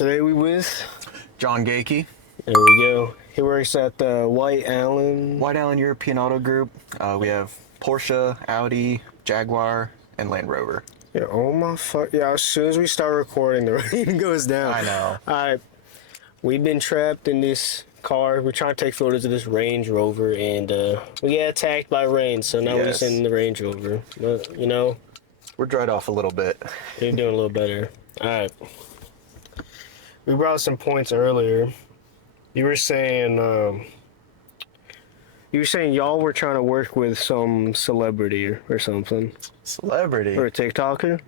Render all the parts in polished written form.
Today we with John GaeKe, there we go. He works at the White Allen European Auto Group. We have Porsche, Audi, Jaguar, and Land Rover. Yeah, oh my fuck. Yeah, as soon as we start recording, the rain goes down. I know. Alright, we've been trapped in this car. We're trying to take photos of this Range Rover, and we got attacked by rain, so now we're just in the Range Rover. But, you know, We're dried off a little bit. you're doing a little better. Alright. We brought some points earlier. You were saying y'all were trying to work with some celebrity or something. Celebrity? Or a TikToker?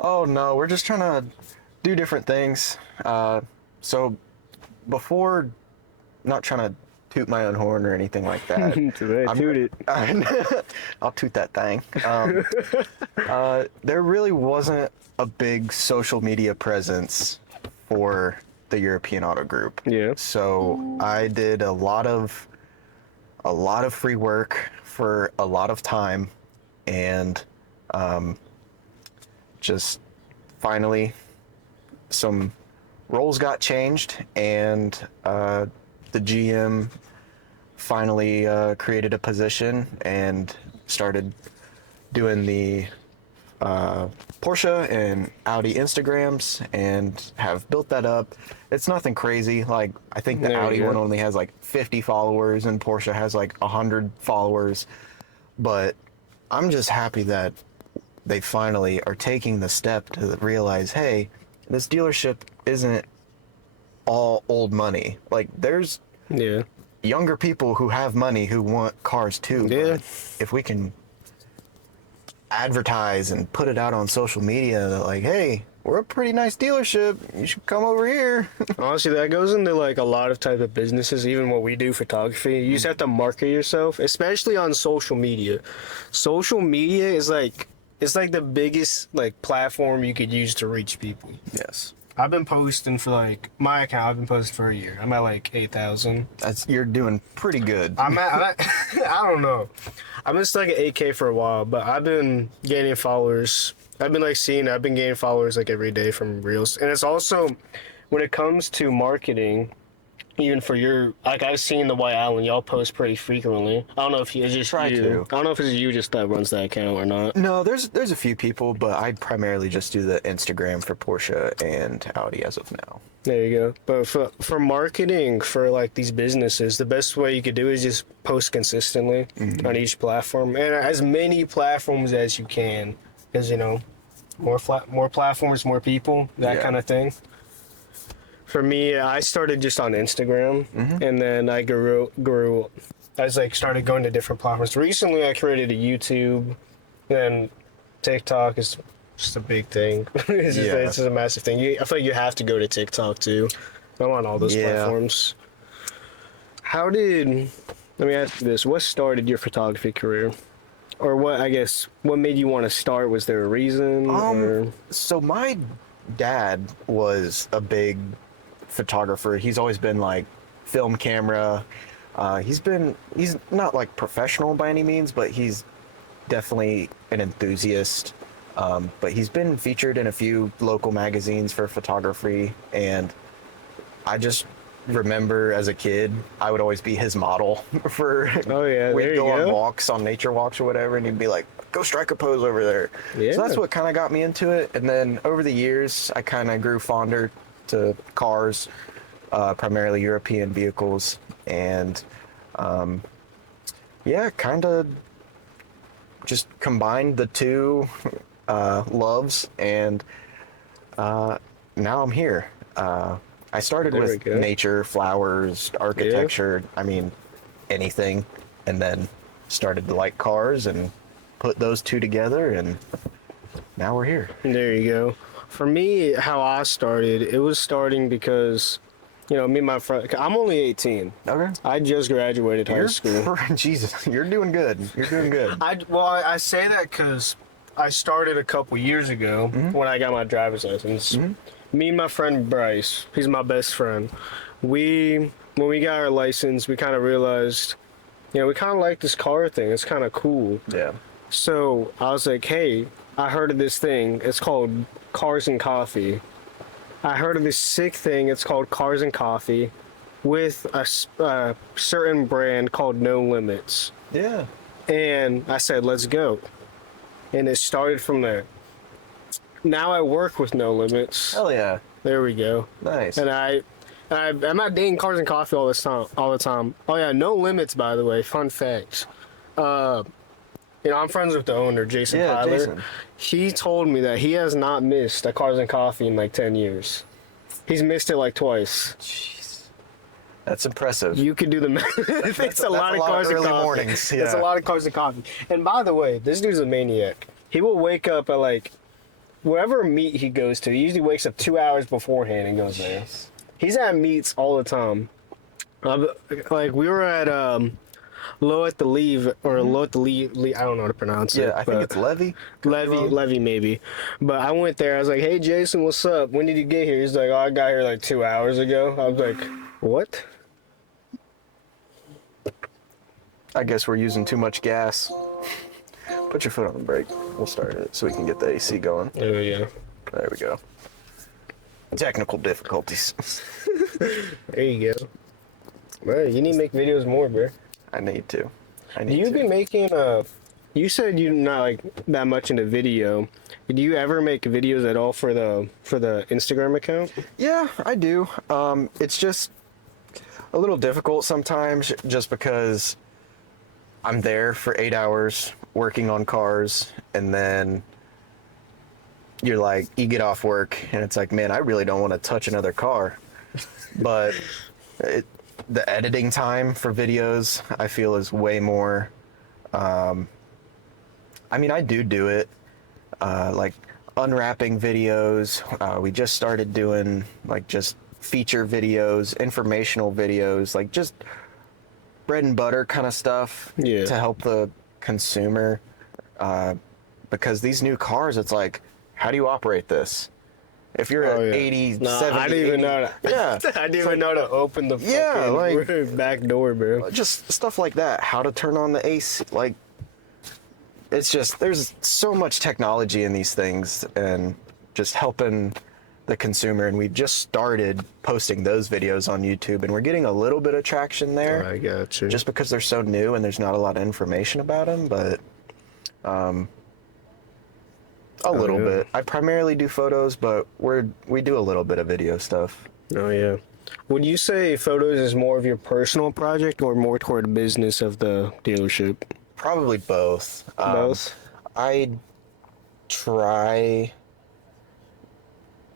Oh no, we're just trying to do different things. So before, not trying to toot my own horn or anything like that. Toot it. I'll toot that thing. There really wasn't a big social media presence for the European Auto Group. Yeah. So I did a lot of free work for a lot of time, and just finally some roles got changed, and the GM finally created a position and started doing the Porsche and Audi Instagrams, and have built that up. It's nothing crazy. Like, I think the There you Audi go. one only has like 50 followers and Porsche has like 100 followers. But I'm just happy that they finally are taking the step to realize, hey, this dealership isn't all old money. Like, there's Yeah. younger people who have money who want cars too. Yeah. But if we can advertise and put it out on social media that, like, hey, we're a pretty nice dealership, you should come over here. Honestly, that goes into like a lot of type of businesses, even what we do, photography. You just have to market yourself, especially on social media. Social media is like, it's like the biggest like platform you could use to reach people. Yes. I've been posting for like my account. I've been posting for a year. I'm at like 8,000. You're doing pretty good. I'm at I don't know. I've been stuck at 8K for a while, but I've been gaining followers. I've been gaining followers like every day from Reels. And it's also, when it comes to marketing, even for your, like, I've seen the White Allen, y'all post pretty frequently. I don't know if it's just Try you. to. I don't know if it's you just that runs that account or not. No, there's a few people, but I primarily just do the Instagram for Porsche and Audi as of now. There you go. But for marketing for like these businesses, the best way you could do is just post consistently on each platform, and as many platforms as you can, because, you know, more platforms, more people, that kind of thing. For me, I started just on Instagram, and then I grew. I was like started going to different platforms. Recently, I created a YouTube, then TikTok is just a big thing. It's just a massive thing. I feel like you have to go to TikTok too. I'm on all those platforms. Let me ask you this: what started your photography career, or what made you want to start? Was there a reason? So my dad was a big photographer. He's always been like film camera. He's not like professional by any means, but he's definitely an enthusiast. But he's been featured in a few local magazines for photography, and I just remember as a kid, I would always be his model for. Oh yeah, we'd there go you on go. walks, on nature walks or whatever, and he'd be like, "Go strike a pose over there." Yeah. So that's what kind of got me into it, and then over the years, I kind of grew fonder to cars, primarily European vehicles, and kind of just combined the two loves, and now I'm here. I started There we with go. nature, flowers, architecture, I mean, anything, and then started to like cars and put those two together, and now we're here. There you go. For me, how I started, it was starting because, you know, me and my friend, I'm only 18. Okay. I just graduated high school. Jesus, you're doing good. You're doing good. I say that because I started a couple years ago when I got my driver's license. Me and my friend Bryce, he's my best friend. When we got our license, we kind of realized, you know, we kind of like this car thing. It's kind of cool. Yeah. So I was like, hey, I heard of this thing. It's called Cars and Coffee. I heard of this sick thing. It's called Cars and Coffee, with a certain brand called No Limits. Yeah. And I said, let's go. And it started from there. Now I work with No Limits. Hell yeah. There we go. Nice. And I'm not dating Cars and Coffee all the time. Oh yeah, No Limits, by the way. Fun facts. I'm friends with the owner, Jason Yeah, Tyler. Jason. He told me that he has not missed a Cars and Coffee in like 10 years. He's missed it like twice. Jeez. That's impressive. You could do the math. It's a lot of Cars and early Coffee. mornings. Yeah. It's a lot of Cars and Coffee. And by the way, this dude's a maniac. He will wake up at like wherever meet he goes to. He usually wakes up 2 hours beforehand and goes there. He's at meets all the time. Like we were at Low at the Leave or Low at the Leave. I don't know how to pronounce it. Yeah, I think it's Levy. Levy maybe. But I went there. I was like, "Hey Jason, what's up? When did you get here?" He's like, "Oh, I got here like 2 hours ago." I was like, "What?" I guess we're using too much gas. Put your foot on the brake. We'll start it so we can get the AC going. There we go. There we go. Technical difficulties. There you go. Well, you need to make videos more, bro. I need to. Do you be making you said you're not like that much into video. Do you ever make videos at all for the Instagram account? Yeah, I do. It's just a little difficult sometimes just because I'm there for 8 hours working on cars, and then you get off work and it's like, man, I really don't want to touch another car. But the editing time for videos, I feel, is way more. I mean, I do it, like unwrapping videos. We just started doing like just feature videos, informational videos, like just bread and butter kind of stuff to help the consumer. Because these new cars, it's like, how do you operate this? If you're at 80, 70, I didn't even know that. Yeah. I didn't even know to open the fucking back door, bro. Just stuff like that. How to turn on the AC. Like, it's just, there's so much technology in these things and just helping the consumer. And we've just started posting those videos on YouTube, and we're getting a little bit of traction there. I got you. Just because they're so new and there's not a lot of information about them, but a little bit. I primarily do photos, but we do a little bit of video stuff. Oh yeah. Would you say photos is more of your personal project or more toward the business of the dealership? Probably both. Both? I try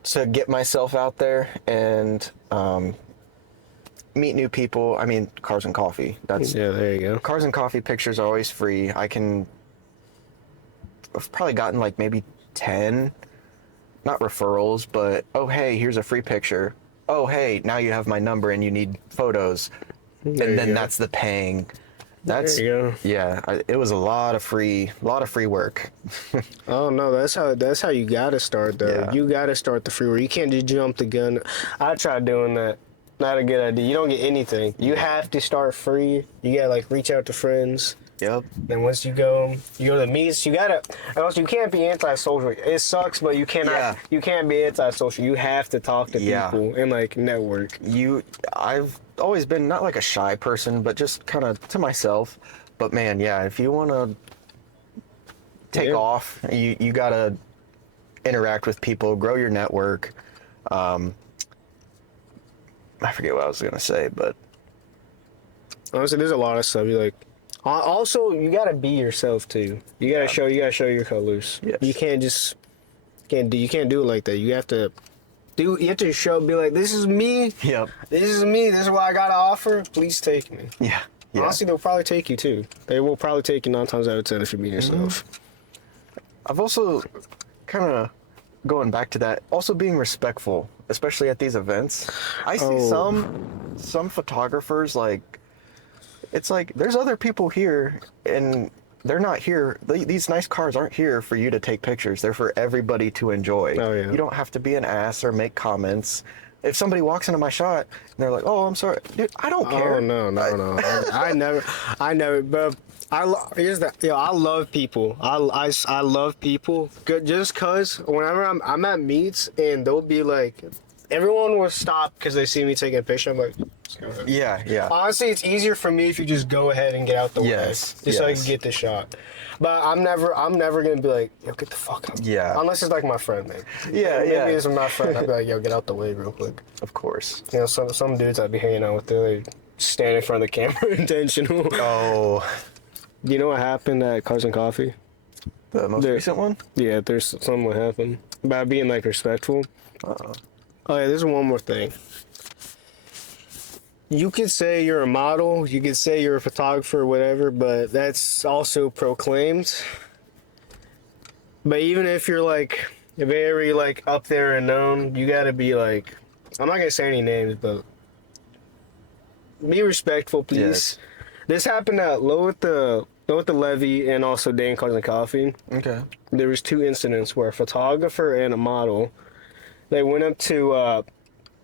to get myself out there and meet new people. I mean, Cars and Coffee. Yeah, there you go. Cars and Coffee pictures are always free. I've probably gotten like maybe 10, not referrals, but, oh, hey, here's a free picture. Oh, hey, now you have my number and you need photos. And then that's the paying. There you go. Yeah, it was a lot of free work. Oh no, that's how you gotta start though. Yeah. You gotta start the free work. You can't just jump the gun. I tried doing that. Not a good idea. You don't get anything. You have to start free. You gotta like reach out to friends. Yep. Then once you go to the meets, you gotta. Also, you can't be antisocial. It sucks, but you cannot. Yeah. You can't be antisocial. You have to talk to people and like network. I've always been not like a shy person, but just kind of to myself. But man, yeah, if you want to take off, you gotta interact with people, grow your network. I forget what I was gonna say, but honestly, there's a lot of stuff. You like. Also, you gotta be yourself too. You gotta show your colors. Yes. You can't just you can't do it like that. You have to be like, this is me. Yep. This is me. This is what I gotta offer. Please take me. Yeah. Honestly, they'll probably take you too. They will probably take you 9 times out of 10 if you be yourself. I've also kind of going back to that, also being respectful, especially at these events. I see some photographers like. It's like, there's other people here, and they're not here. These nice cars aren't here for you to take pictures. They're for everybody to enjoy. Oh, yeah. You don't have to be an ass or make comments. If somebody walks into my shot, and they're like, oh, I'm sorry. Dude, I don't care. Oh, no. I never, but I love people. I love people. Just because whenever I'm at meets, and they'll be like, everyone will stop because they see me taking a picture. I'm like, let's go ahead. Yeah. Honestly, it's easier for me if you just go ahead and get out the way, just so I can get the shot. But I'm never gonna be like, yo, get the fuck out. Yeah. Unless it's like my friend, maybe. Yeah. Maybe it's my friend. I'd be like, yo, get out the way real quick. Of course. You know, some dudes I'd be hanging out with, they stand in front of the camera intentional. Oh. You know what happened at Cars and Coffee? The most recent one? Yeah, there's something what happened about being like respectful. Uh-oh. Oh yeah, there's one more thing. You could say you're a model, you could say you're a photographer or whatever, but that's also proclaimed. But even if you're like very like up there and known, you gotta be like, I'm not gonna say any names, but be respectful, please. Yes. This happened at Low at the Levee and also Dan Cars and Coffee. Okay. There was 2 incidents where a photographer and a model, they went up to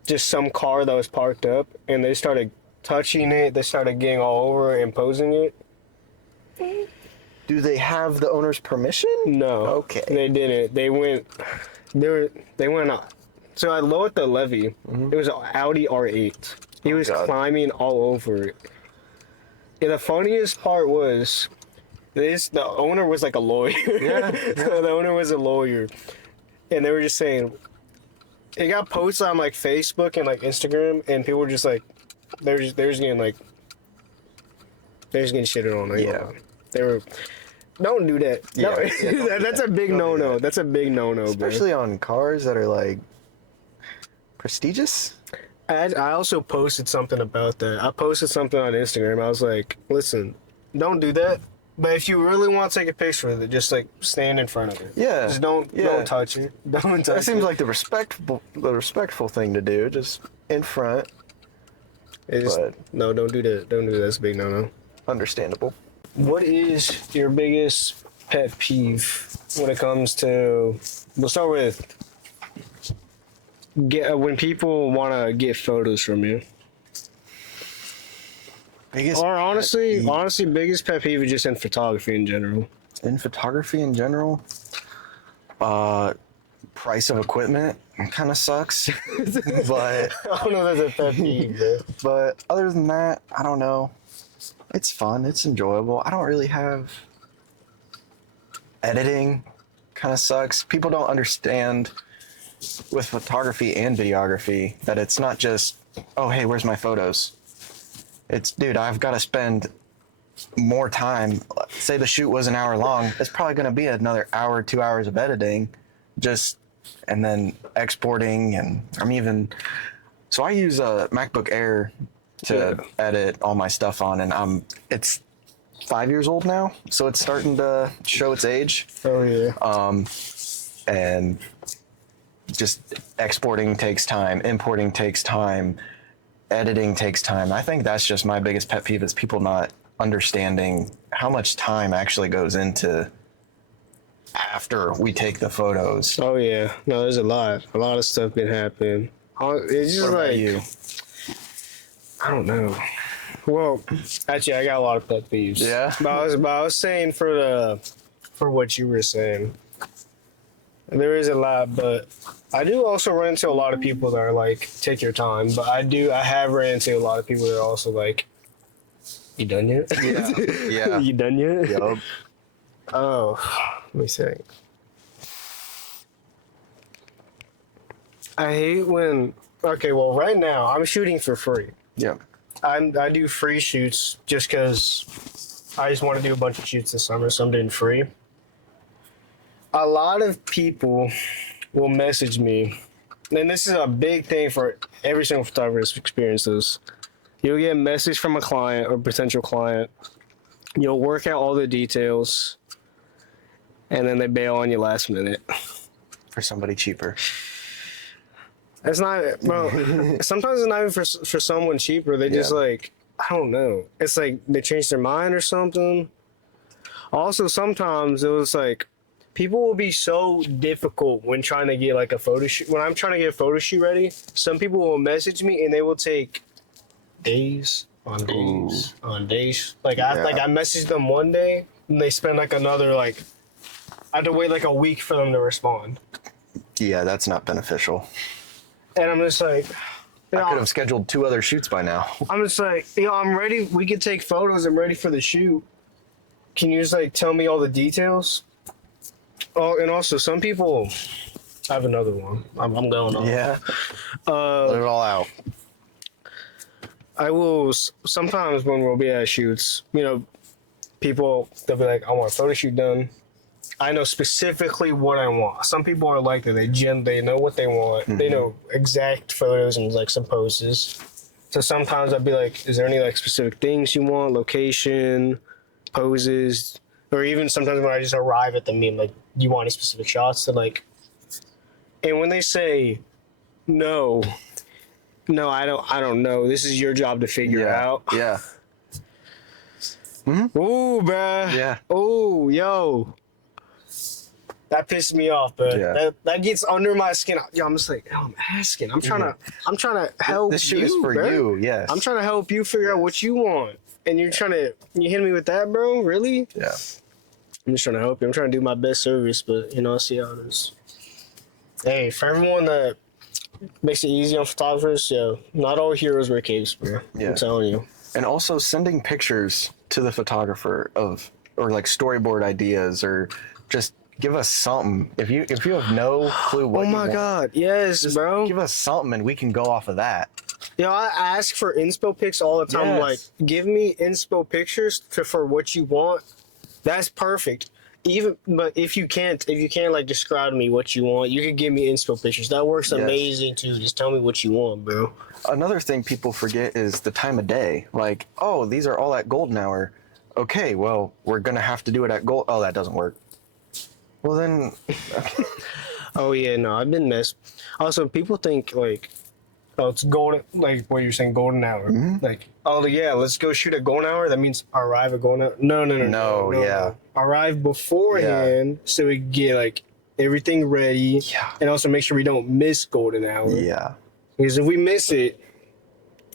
just some car that was parked up, and they started touching it. They started getting all over it and posing it. Do they have the owner's permission? No. Okay. They didn't. They went out. So at Low at the Levee, it was an Audi R8. He was God. climbing all over it. And the funniest part was, the owner was like a lawyer. Yeah. The owner was a lawyer. And they were just saying, it got posted on like Facebook and like Instagram, and people were just like, they're just getting shitted on. Yeah. They were, don't do that. Yeah. No, Yeah, don't do that's that. a big Don't do no-no. that. That's a big no-no, Especially on cars that are like prestigious. I also posted something about that. I posted something on Instagram. I was like, listen, don't do that. But if you really want to take a picture with it, just like stand in front of it. Yeah. Just don't touch it. Don't touch it. That seems like the respectful thing to do. Just in front. But no, don't do that. Don't do that. That's a big no-no. understandable. What is your biggest pet peeve when it comes to? We'll start with when people want to get photos from you. Biggest Or honestly, peeve. biggest pet peeve is just in photography in general. In photography in general, price of equipment kind of sucks. But I don't know if that's a pet peeve, but other than that, I don't know. It's fun. It's enjoyable. I don't really have editing. Kind of sucks. People don't understand with photography and videography that it's not just, oh, hey, where's my photos? It's, dude, I've got to spend more time. Say the shoot was an hour long. It's probably going to be another hour, 2 hours of editing, and then exporting. And so I use a MacBook Air to edit all my stuff on, and it's 5 years old now, so it's starting to show its age. Oh yeah. And just exporting takes time, importing takes time, editing takes time. I think that's just my biggest pet peeve is people not understanding how much time actually goes into after we take the photos. Oh yeah. No, there's a lot of stuff been happening. It's just What about like you? I don't know. Well, actually, I got a lot of pet peeves. Yeah? But I was saying for what you were saying, there is a lot, but I do also run into a lot of people that are like, take your time. But I have ran into a lot of people that are also like, you done yet? Yeah. You done yet? Yup. Oh, let me think. I hate when. Okay, well, right now I'm shooting for free. Yeah. I do free shoots just because I just want to do a bunch of shoots this summer, so I'm doing free. A lot of people will message me, and this is a big thing for every single photographer that's experienced this. You'll get a message from a client or potential client. You'll work out all the details, and then they bail on you last minute. For somebody cheaper. It's not, well, sometimes it's not even for someone cheaper. They just like, I don't know. It's like they change their mind or something. Also, sometimes it was like, people will be so difficult when trying to get like a photo shoot. When I'm trying to get a photo shoot ready, some people will message me and they will take days on days on days. Like I messaged them one day and they spend like another like, I had to wait like a week for them to respond. Yeah, that's not beneficial. And I'm just like, you I know, could have scheduled 2 other shoots by now. I'm just like, I'm ready. We can take photos. I'm ready for the shoot. Can you just like tell me all the details? Oh, and also some people. I have another one. I'm going on. Yeah. Let it all out. I will sometimes when we'll be at shoots, people they'll be like, I want a photo shoot done. I know specifically what I want. Some people are like that. They know what they want. They know exact photos and like some poses. So sometimes I'd be like, is there any like specific things you want? Location, poses, or even sometimes when I just arrive at the meet, like, do you want any specific shots? They're like, and when they say no, I don't know. This is your job to figure out. Yeah. Ooh, bruh. Yeah. Ooh, yo. That pissed me off, but that gets under my skin. Yo, I'm just like, I'm asking. I'm trying to help This shoot you, is for bro. you, yes. I'm trying to help you figure out what you want. And you hit me with that, bro? Really? Yeah. I'm just trying to help you. I'm trying to do my best service, but I'll see how it is. Hey, for everyone that makes it easy on photographers, not all heroes wear capes, bro. Yeah. I'm telling you. And also sending pictures to the photographer or like storyboard ideas, or just give us something. If you have no clue what you want, God, yes, just bro. give us something and we can go off of that. I ask for inspo pics all the time. Yes. I'm like, give me inspo pictures for what you want. That's perfect. But if you can't like describe to me what you want, you can give me inspo pictures. That works amazing too. Just tell me what you want, bro. Another thing people forget is the time of day. Like, oh, these are all at golden hour. Okay, well, we're gonna have to do it at gold. Oh, that doesn't work. Well then. Oh yeah, no, I've been missed. Also, people think like, oh, it's golden, like what you're saying, golden hour. Like, oh yeah, let's go shoot at golden hour. That means arrive at golden hour. No, yeah. Arrive beforehand so we can get like everything ready. Yeah. And also make sure we don't miss golden hour. Yeah. Because if we miss it,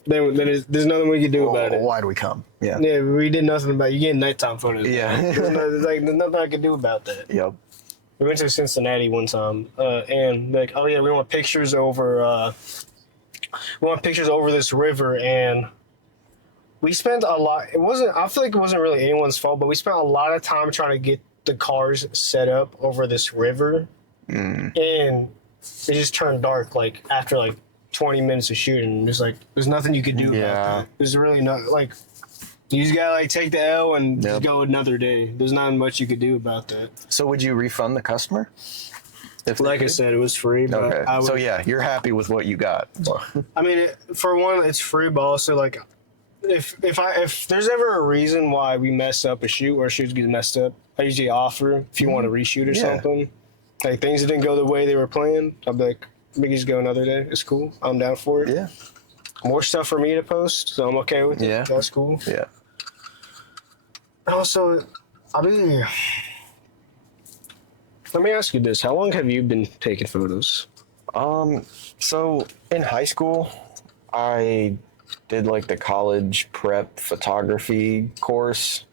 then there's nothing we can do about it. Why do we come? Yeah. Yeah, we did nothing about it. You get nighttime photos. Yeah. There's nothing I can do about that. Yep. We went to Cincinnati one time, and like, oh yeah, we want pictures over this river, and we spent a lot. I feel like it wasn't really anyone's fault, but we spent a lot of time trying to get the cars set up over this river, and it just turned dark like after like 20 minutes of shooting. There's nothing you could do about that. There's really not like. You just gotta like take the L and just go another day. There's not much you could do about that. So would you refund the customer? Like I said, it was free. But Okay. So yeah, you're happy with what you got. I mean, for one, it's free, but also like, if there's ever a reason why we mess up a shoot or a shoot gets messed up, I usually offer if you want to reshoot or something. Like things that didn't go the way they were planned, I'll be like, we can just go another day. It's cool. I'm down for it. Yeah. More stuff for me to post, so I'm okay with it. Yeah. That's cool. Yeah. Also, let me ask you this: how long have you been taking photos? So in high school, I did like the college prep photography course,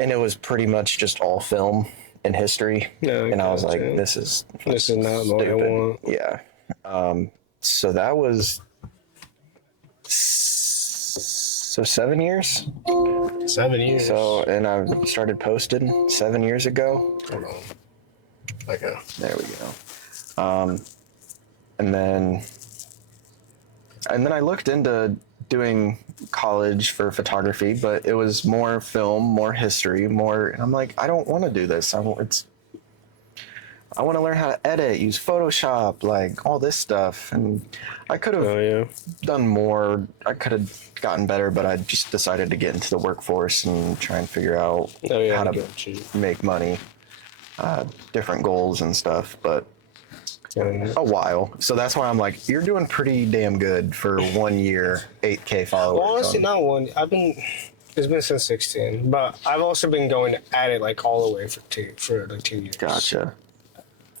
and it was pretty much just all film and history. Yeah, and I was like, this is not what I want. Yeah. So that was 7 years. 7 years. So, and I started posting 7 years ago. Hold on. Okay. There we go. And then I looked into doing college for photography, but it was more film, more history, more. And I'm like, I don't want to do this. I want to learn how to edit, use Photoshop, like all this stuff. And I could have done more. I could have gotten better, but I just decided to get into the workforce and try and figure out how to make money, different goals and stuff. But a while. So that's why I'm like, you're doing pretty damn good for 1 year, 8K followers. Well, honestly, not one. It's been since 16, but I've also been going at it like all the way for 2 years. Gotcha.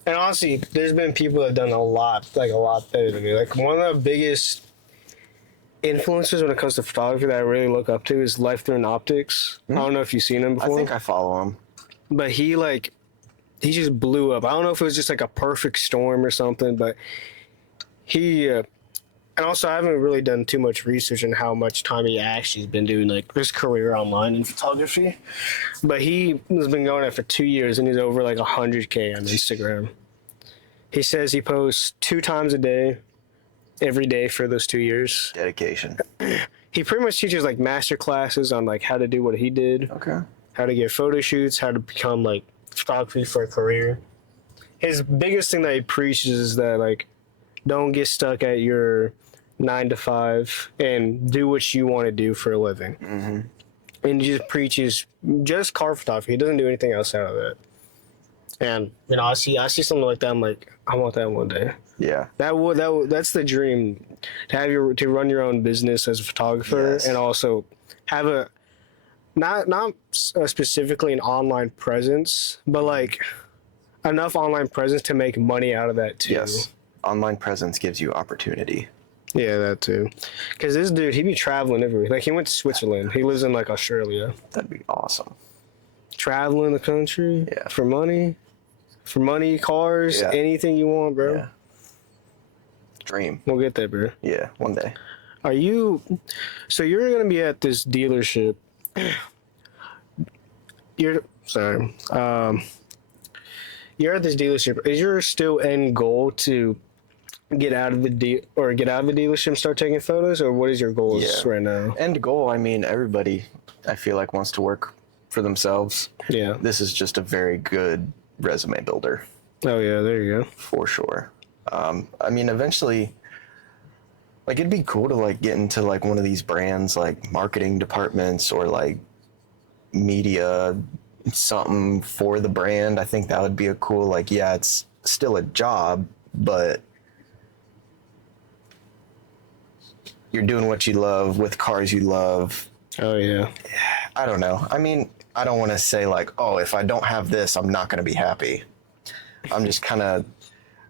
And honestly, there's been people that have done a lot better than me. Like one of the biggest influencers when it comes to photography that I really look up to is Life Through Optics. I don't know if you've seen him before. I think I follow him. But he just blew up. I don't know if it was just like a perfect storm or something, but he and also I haven't really done too much research on how much time he actually has been doing like his career online in photography, but he has been going at it for 2 years and he's over like 100K on Instagram. He says he posts 2 times a day, every day for those 2 years. Dedication. He pretty much teaches like master classes on like how to do what he did, Okay. how to get photo shoots, how to become like photography for a career. His biggest thing that he preaches is that like don't get stuck at your 9 to 5 and do what you want to do for a living. Mm-hmm. And he just preaches just car photography. He doesn't do anything else out of it. And you know, I see something like that. I'm like, I want that one day. Yeah. That's the dream, to run your own business as a photographer, Yes. and also have a not specifically an online presence, but like enough online presence to make money out of that too. Yes. Online presence gives you opportunity. Yeah, that too. Because this dude, he be traveling everywhere. Like, he went to Switzerland. He lives in, like, Australia. That'd be awesome. Traveling the country. Yeah. For money. For money, cars, Yeah. anything you want, bro. Yeah. Dream. We'll get there, bro. Yeah, one day. So you're going to be at this dealership. You're at this dealership. Is your still end goal to get out of the dealership and start taking photos, or what is your goals right now? End goal, I mean, everybody, I feel like, wants to work for themselves. Yeah. This is just a very good resume builder, Oh yeah, there you go. for sure. I mean, eventually, like, it'd be cool to, like, get into, like, one of these brands, like, marketing departments or, like, media, something for the brand. I think that would be a cool, like, yeah, it's still a job, but you're doing what you love with cars you love. Oh yeah. I don't know. I mean, I don't want to say like, oh, if I don't have this, I'm not going to be happy. I'm just kind of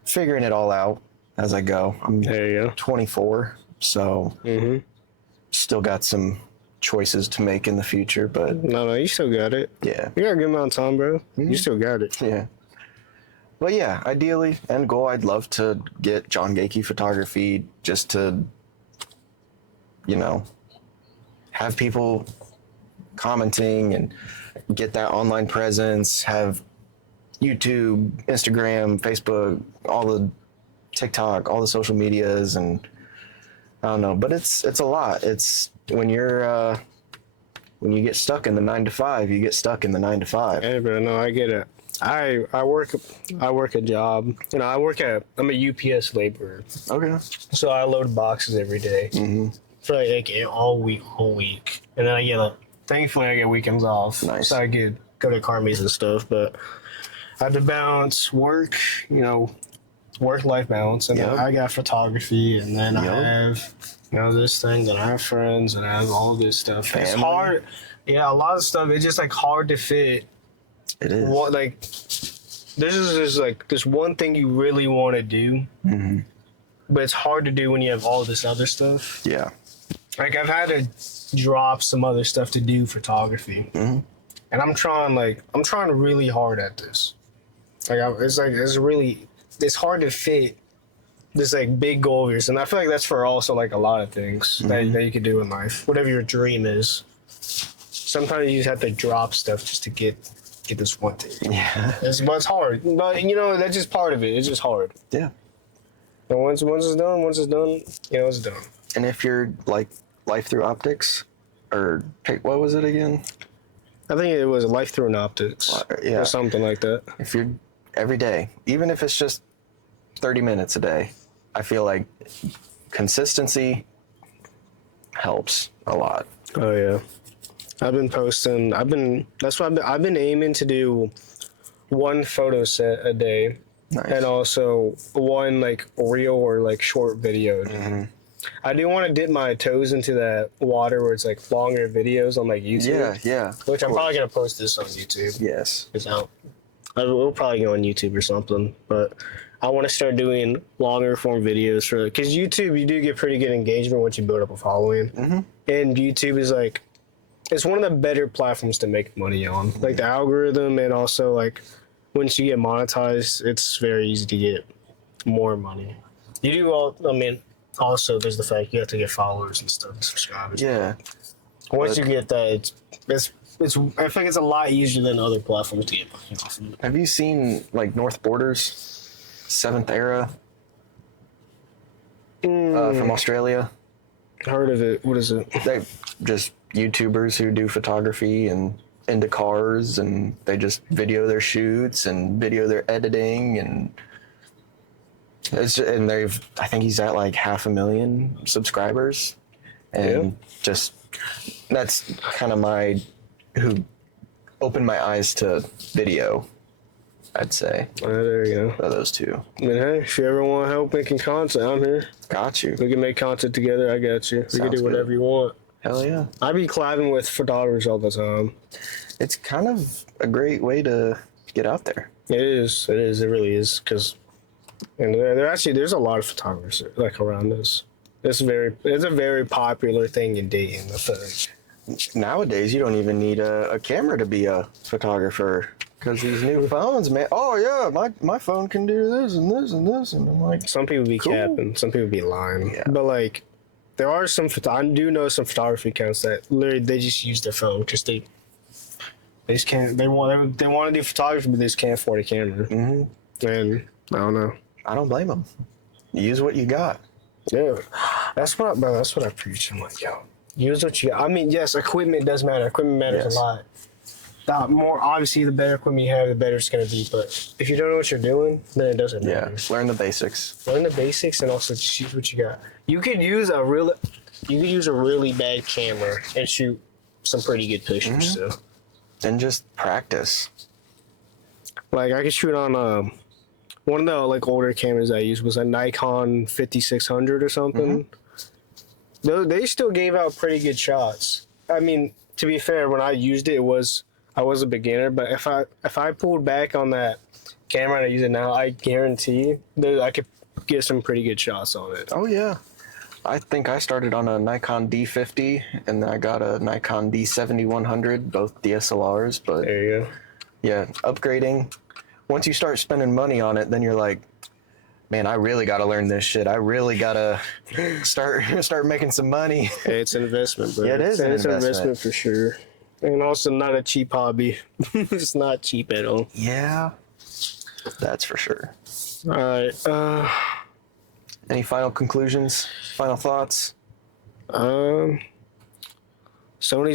figuring it all out as I go. I'm There you go. 24, so still got some choices to make in the future, but No, you still got it. yeah. You got a good amount of time, bro. You still got it. Yeah. But yeah, ideally, end goal, I'd love to get John GaeKe photography just to, you know, have people commenting and get that online presence, have YouTube, Instagram, Facebook, all the TikTok, all the social medias, and I don't know, but it's a lot. It's when you get stuck in the 9 to 5, you get stuck in the 9 to 5. Hey, bro, no, I get it. I work a job. You know, I'm a UPS laborer. Okay. So I load boxes every day. For like all week. And then thankfully I get weekends off. Nice. So I could go to car meets and stuff, but I have to balance work, work-life balance, and then Yep. I got photography, and then I Yep. have, this thing, then I have friends, and I have all this stuff. It's Family. hard. Yeah, a lot of stuff, it's just like hard to fit. It is. What, like, this is just like this one thing you really want to do, but it's hard to do when you have all this other stuff. Yeah. Like, I've had to drop some other stuff to do photography, and I'm trying really hard at this. It's hard to fit this like big goal of yours, and I feel like that's for also like a lot of things that you could do in life, whatever your dream is. Sometimes you just have to drop stuff just to get this one thing. Yeah. But it's hard. But that's just part of it. It's just hard. Yeah. But once it's done, it's done. And if you're like Life Through Optics, or what was it again? I think it was Life Through an Optics, Yeah. or something like that. If you're every day, even if it's just 30 minutes a day, I feel like consistency helps a lot. Oh yeah, I've been posting. That's why I've been aiming to do one photo set a day, Nice. and also one like reel or like short video. I do want to dip my toes into that water where it's like longer videos on like YouTube. Yeah. Which I'm probably gonna post this on YouTube. Yes. We'll probably go on YouTube or something, but I want to start doing longer form videos because YouTube, you do get pretty good engagement once you build up a following. And YouTube is like, it's one of the better platforms to make money on. Like the algorithm, and also like once you get monetized, it's very easy to get more money. You do all. I mean, also there's the fact you have to get followers and stuff, and subscribers. Yeah. Once you get that, it's. I think it's a lot easier than other platforms to get money off of it. Have you seen like North Borders, Seventh Era from Australia? Heard of it? What is it? They just YouTubers who do photography and into cars, and they just video their shoots and video their editing, and I think he's at like 500,000 subscribers, and just that's kind of who opened my eyes to video, I'd say. There you go. Those two. I mean, hey, if you ever want help making content, I'm here. Got you. We can make content together. I got you. We can do whatever you want. Hell yeah. I be collabing with photographers all the time. It's kind of a great way to get out there. It is. It is. It really is. Because, and there's a lot of photographers like around us. It's a very popular thing in dating. I think. Nowadays, you don't even need a camera to be a photographer, because these new phones, man. Oh yeah, my phone can do this and this and this, and I'm like, some people be capping, some people be lying. Yeah. But like, there are some. I do know some photography accounts that literally they just use their phone because they just can't. They want to do photography, but they just can't afford a camera. Mm-hmm. And I don't know. I don't blame them. Use what you got. Yeah, that's what I preach. I'm like, yo, use what you got. I mean, yes, equipment does matter. Equipment matters a lot. The more, obviously, the better equipment you have, the better it's going to be. But if you don't know what you're doing, then it doesn't matter. Yeah, learn the basics. Learn the basics and also just use what you got. You could use a really bad camera and shoot some pretty good pictures. So, and just practice. like, I could shoot on one of the like older cameras I used was a Nikon 5600 or something. They still gave out pretty good shots. I mean, to be fair, when I used it, I was a beginner, but if I pulled back on that camera and I use it now, I guarantee that I could get some pretty good shots on it. Oh yeah, I think I started on a Nikon D50, and then I got a Nikon D7100, both DSLRs. But There you go. yeah, upgrading. Once you start spending money on it, then you're like, man, I really got to learn this shit. I really got to start making some money. Hey, it's an investment, bro. Yeah, it is an investment for sure. And also not a cheap hobby. It's not cheap at all. Yeah, that's for sure. All right. Any final conclusions? Final thoughts? Sony's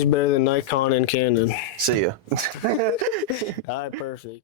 better than Nikon and Canon. See ya. All right, perfect.